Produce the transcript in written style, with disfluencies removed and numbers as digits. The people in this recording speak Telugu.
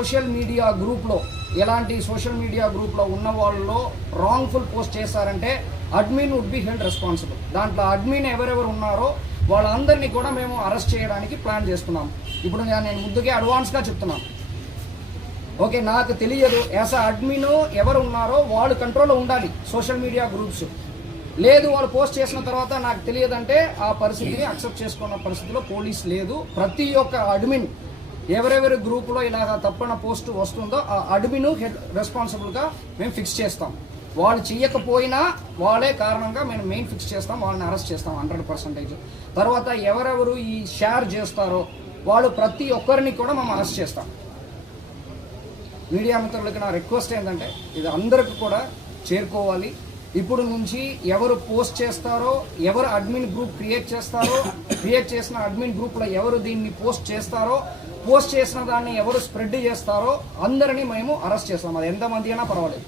సోషల్ మీడియా గ్రూప్లో ఎలాంటి సోషల్ మీడియా గ్రూప్లో ఉన్న వాళ్ళలో రాంగ్ఫుల్ పోస్ట్ చేశారంటే admin would be held responsible. దాంట్లో అడ్మిన్ ఎవరెవరు ఉన్నారో వాళ్ళందరినీ కూడా మేము అరెస్ట్ చేయడానికి ప్లాన్ చేస్తున్నాం. ఇప్పుడు నేను ముందుకే అడ్వాన్స్గా చెప్తున్నాను. ఓకే, నాకు తెలియదు యాజ్ అడ్మిన్ ఎవరు ఉన్నారో వాళ్ళు కంట్రోల్లో ఉండాలి సోషల్ మీడియా గ్రూప్స్. లేదు వాళ్ళు పోస్ట్ చేసిన తర్వాత నాకు తెలియదంటే ఆ పరిస్థితిని అక్సెప్ట్ చేసుకున్న పరిస్థితిలో పోలీస్ లేదు. ప్రతి ఒక్క అడ్మిన్ ఎవరెవరి గ్రూపులో ఇలా తప్పన పోస్ట్ వస్తుందో ఆ అడ్మిన్ హెడ్ రెస్పాన్సిబుల్గా మేము ఫిక్స్ చేస్తాం. వాళ్ళు చేయకపోయినా వాళ్ళే కారణంగా మేము మెయిన్ ఫిక్స్ చేస్తాం, వాళ్ళని అరెస్ట్ చేస్తాం 100%. తర్వాత ఎవరెవరు ఈ షేర్ చేస్తారో వాళ్ళు ప్రతి ఒక్కరిని కూడా మేము అరెస్ట్ చేస్తాం. మీడియా మిత్రులకి నా రిక్వెస్ట్ ఏంటంటే ఇది అందరికి కూడా చేరుకోవాలి. ఇప్పుడు నుంచి ఎవరు పోస్ట్ చేస్తారో, ఎవరు అడ్మిన్ గ్రూప్ క్రియేట్ చేస్తారో, క్రియేట్ చేసిన అడ్మిన్ గ్రూప్లో ఎవరు దీన్ని పోస్ట్ చేస్తారో, పోస్ట్ చేసిన దాన్ని ఎవరు స్ప్రెడ్ చేస్తారో అందరినీ మేము అరెస్ట్ చేస్తాం. అది ఎంతమంది అయినా పర్వాలేదు.